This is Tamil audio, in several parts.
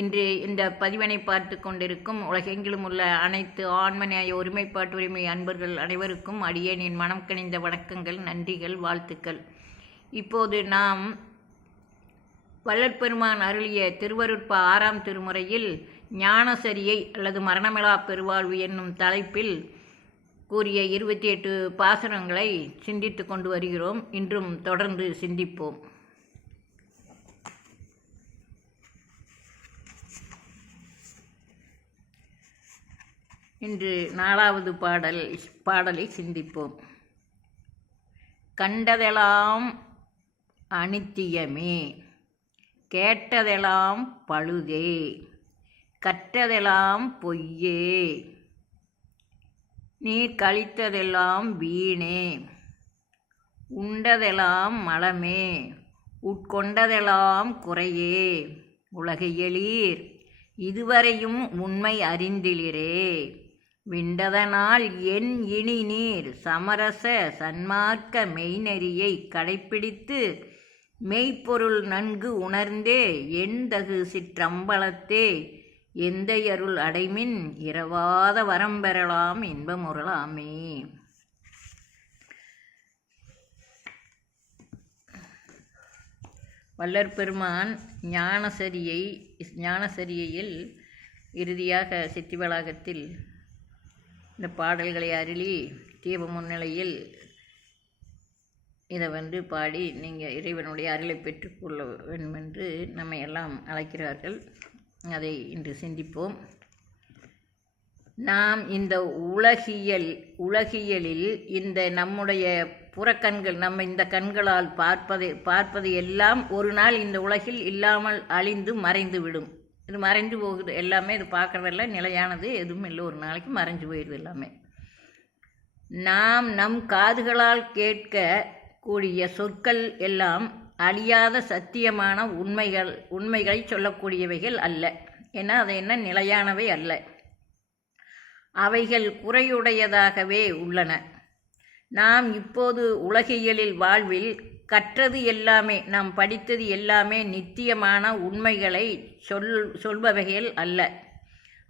இன்று இந்த பதிவினை பார்த்து கொண்டிருக்கும் உலகெங்கிலும் உள்ள அனைத்து ஆண்மநியாய ஒருமைப்பாட்டு உரிமை அன்பர்கள் அனைவருக்கும் அடியேனின் மனம் கனிந்த வணக்கங்கள் நன்றிகள் வாழ்த்துக்கள். இப்போது நாம் வள்ளற்பெருமான் அருளிய திருவருட்பா ஆறாம் திருமுறையில் ஞானசரியை அல்லது மரணமிலா பெருவாழ்வு என்னும் தலைப்பில் கூறிய இருபத்தி எட்டு பாசனங்களை சிந்தித்து கொண்டு வருகிறோம். இன்றும் தொடர்ந்து சிந்திப்போம். இன்று நாலாவது பாடல் பாடலை சிந்திப்போம். கண்டதெல்லாம் அனித்தியமே கேட்டதெல்லாம் பழுதே கற்றதெல்லாம் பொய்யே நீர் கழித்ததெல்லாம் வீணே உண்டதெல்லாம் மலமே உட்கொண்டதெல்லாம் குறையே. உலகையெளீர் இதுவரையும் உண்மை அறிந்திலிரே. விண்டதனால் என் இனி நீர் சமரச சன்மார்க்க மெய்நெறியை கடைப்பிடித்து மெய்ப்பொருள் நன்கு உணர்ந்தே எந்தகு சிற்றம்பலத்தே எந்தையருள் அடைமின் இரவாத வரம் பெறலாம் இன்பமுறலாமே. வல்லற்பெருமான் ஞானசரியை ஞானசரியையில் இறுதியாக சித்திவளாகத்தில் இந்த பாடல்களை அருளி தீப முன்னிலையில் இதை வந்து பாடி நீங்கள் இறைவனுடைய அருளை பெற்றுக்கொள்ள வேண்டும் என்று நம்மை எல்லாம் அழைக்கிறார்கள். அதை இன்று சிந்திப்போம். நாம் இந்த உலகியல் உலகியலில் இந்த நம்முடைய புறக்கண்கள் நம்ம இந்த கண்களால் பார்ப்பதை பார்ப்பது எல்லாம் ஒரு நாள் இந்த உலகில் இல்லாமல் அழிந்து மறைந்து விடும் இது மறைஞ்சு போகுது. எல்லாமே இது பார்க்குறதெல்லாம் நிலையானது. எதுவும் இல்லை. ஒரு நாளைக்கு மறைஞ்சு போயிடுது எல்லாமே. நாம் நம் காதுகளால் கேட்க கூடிய சொற்கள் எல்லாம் அழியாத சத்தியமான உண்மைகள் உண்மைகளை சொல்லக்கூடியவைகள் அல்ல. ஏன்னா அது என்ன? நிலையானவை அல்ல. அவைகள் குறையுடையதாகவே உள்ளன. நாம் இப்போது உலகியலில் வாழ்வில் கற்றது எல்லாமே நாம் படித்தது எல்லாமே நித்தியமான உண்மைகளை சொல் சொல்பவைகள் அல்ல.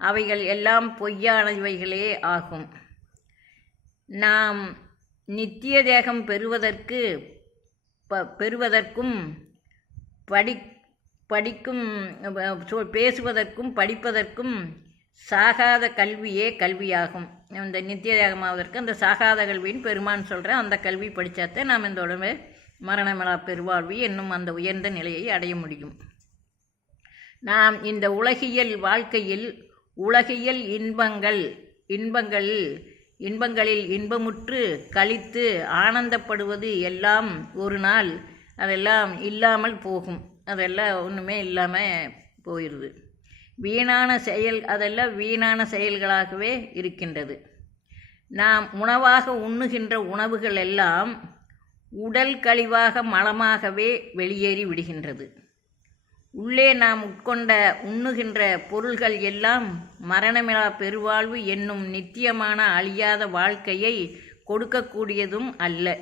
அவைகள் எல்லாம் பொய்யானவைகளே ஆகும். நாம் நித்திய தேகம் பெறுவதற்கு ப பெறுவதற்கும் படி படிக்கும் பேசுவதற்கும் படிப்பதற்கும் சாகாத கல்வியே கல்வியாகும். இந்த நித்திய தேகமாவதற்கு அந்த சாகாத கல்வின்னு பெருமான்னு சொல்கிறேன் அந்த கல்வி படித்தாத்தான் நாம் இந்த உடம்பு மரணமிலா பெருவாழ்வு என்னும் அந்த உயர்ந்த நிலையை அடைய முடியும். நாம் இந்த உலகியல் வாழ்க்கையில் உலகியல் இன்பங்கள் இன்பங்கள் இன்பங்களில் இன்பமுற்று கழித்து ஆனந்தப்படுவது எல்லாம் ஒரு நாள் அதெல்லாம் இல்லாமல் போகும். அதெல்லாம் ஒன்றுமே இல்லாமல் போயிடுது வீணான செயல் அதெல்லாம் வீணான செயல்களாகவே இருக்கின்றது. நாம் உணவாக உண்ணுகின்ற உணவுகள் எல்லாம் உடல் கழிவாக மலமாகவே வெளியேறி விடுகின்றது. உள்ளே நாம் உட்கொண்ட உண்ணுகின்ற பொருள்கள் எல்லாம் மரணமிலா பெருவாழ்வு என்னும் நித்தியமான அழியாத வாழ்க்கையை கொடுக்கக்கூடியதும் அல்ல.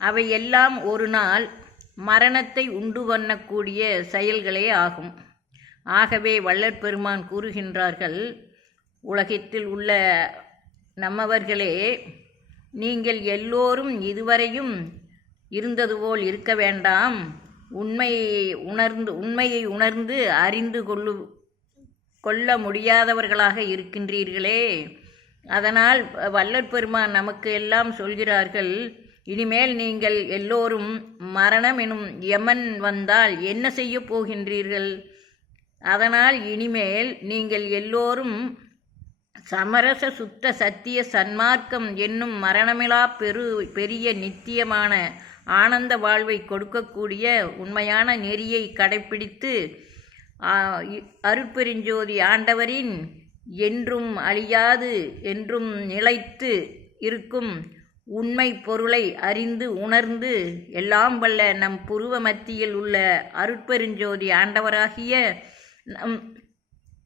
அவை எல்லாம் ஒரு நாள் மரணத்தை உண்டு பண்ணக்கூடிய செயல்களே ஆகும். ஆகவே வள்ளற்பெருமான் கூறுகின்றார்கள் உலகத்தில் உள்ள நம்மவர்களே நீங்கள் எல்லோரும் இதுவரையும் இருந்தது போல் இருக்க வேண்டாம். உண்மையை உணர்ந்து உண்மையை உணர்ந்து அறிந்து கொள்ளு கொள்ள முடியாதவர்களாக இருக்கின்றீர்களே. அதனால் வல்லற்பெருமான் நமக்கு எல்லாம் சொல்கிறார்கள் இனிமேல் நீங்கள் எல்லோரும் மரணம் எனும் யமன் வந்தால் என்ன செய்ய போகின்றீர்கள்? அதனால் இனிமேல் நீங்கள் எல்லோரும் சமரச சுத்த சத்திய சன்மார்க்கம் என்னும் மரணமிலா பெரு பெரிய நித்தியமான ஆனந்த வாழ்வை கொடுக்கக்கூடிய உண்மையான நெறியை கடைப்பிடித்து அருட்பெருஞ்சோதி ஆண்டவரின் என்றும் அழியாது என்றும் நிலைத்து இருக்கும் உண்மை பொருளை அறிந்து உணர்ந்து எல்லாம் வல்ல நம் புருவ மத்தியில் உள்ள அருட்பெருஞ்சோதி ஆண்டவராகிய நம்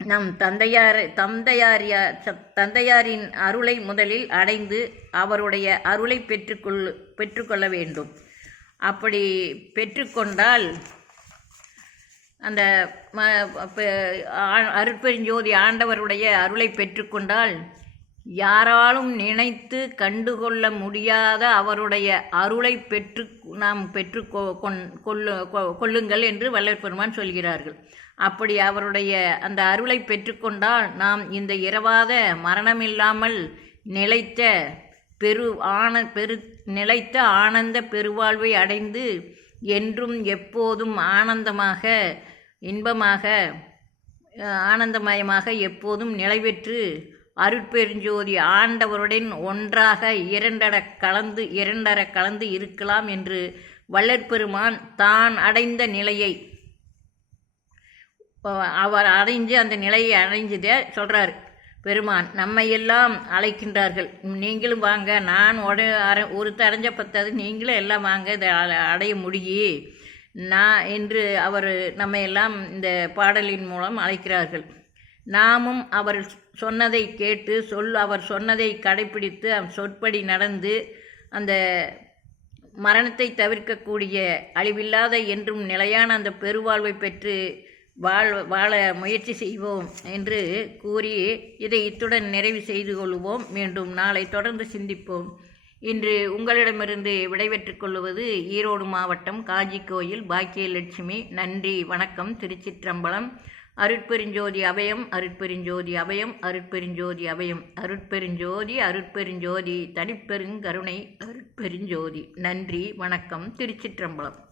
நம் தந்தையார் தந்தையாரியார் தந்தையாரின் அருளை முதலில் அடைந்து அவருடைய அருளை பெற்றுக்கொள் பெற்றுக்கொள்ள வேண்டும். அப்படி பெற்றுக்கொண்டால் அந்த ம- அருட்பெருஞ்சோதி ஆண்டவருடைய அருளை பெற்றுக்கொண்டால் யாராலும் நினைத்து கண்டுகொள்ள முடியாத அவருடைய அருளை பெற்று நாம் பெற்று கொ- கொண்- கொள்ளு கொ- கொள்ளுங்கள் என்று வல்லற்பெருமான் சொல்கிறார்கள். அப்படி அவருடைய அந்த அருளை பெற்றுக்கொண்டால் நாம் இந்த இரவாத மரணமில்லாமல் நிலைத்த பெரு ஆன பெரு நிலைத்த ஆனந்த பெருவாழ்வை அடைந்து என்றும் எப்போதும் ஆனந்தமாக இன்பமாக ஆனந்தமயமாக எப்போதும் நிலைபெற்று அருட்பெருஞ்சோதி ஆண்டவருடன் ஒன்றாக இரண்டர கலந்து இரண்டர கலந்து இருக்கலாம் என்று வள்ளற்பெருமான் தான் அடைந்த நிலையை அவர் அடைஞ்சு அந்த நிலையை அடைஞ்சதை சொல்கிறார் பெருமான் நம்மை எல்லாம் அழைக்கின்றார்கள். நீங்களும் வாங்க நான் உட அர ஒருத்த அடைஞ்ச பத்தாது நீங்களும் எல்லாம் வாங்க இதை அடைய முடியி. நான் என்று அவர் நம்மை எல்லாம் இந்த பாடலின் மூலம் அழைக்கிறார்கள். நாமும் அவர் சொன்னதை கேட்டு சொல் அவர் சொன்னதை கடைப்பிடித்து அவர் சொற்படி நடந்து அந்த மரணத்தை தவிர்க்கக்கூடிய அழிவில்லாத என்றும் நிலையான அந்த பெருவாழ்வை பெற்று வாழ் வாழ முயற்சி செய்வோம் என்று கூறி இதை இத்துடன் நிறைவு செய்து கொள்வோம். மீண்டும் நாளை தொடர்ந்து சிந்திப்போம். இன்று உங்களிடமிருந்து விடைபெற்றுக் கொள்வது ஈரோடு மாவட்டம் காஜி பாக்கியலட்சுமி. நன்றி வணக்கம். திருச்சிற்றம்பலம். அருட்பெருஞ்சோதி அபயம் அருட்பெருஞ்சோதி அபயம் அருட்பெருஞ்சோதி அபயம். அருட்பெருஞ்சோதி அருட்பெருஞ்சோதி தனிப்பெருங்கருணை அருட்பெருஞ்சோதி. நன்றி வணக்கம். திருச்சிற்றம்பலம்.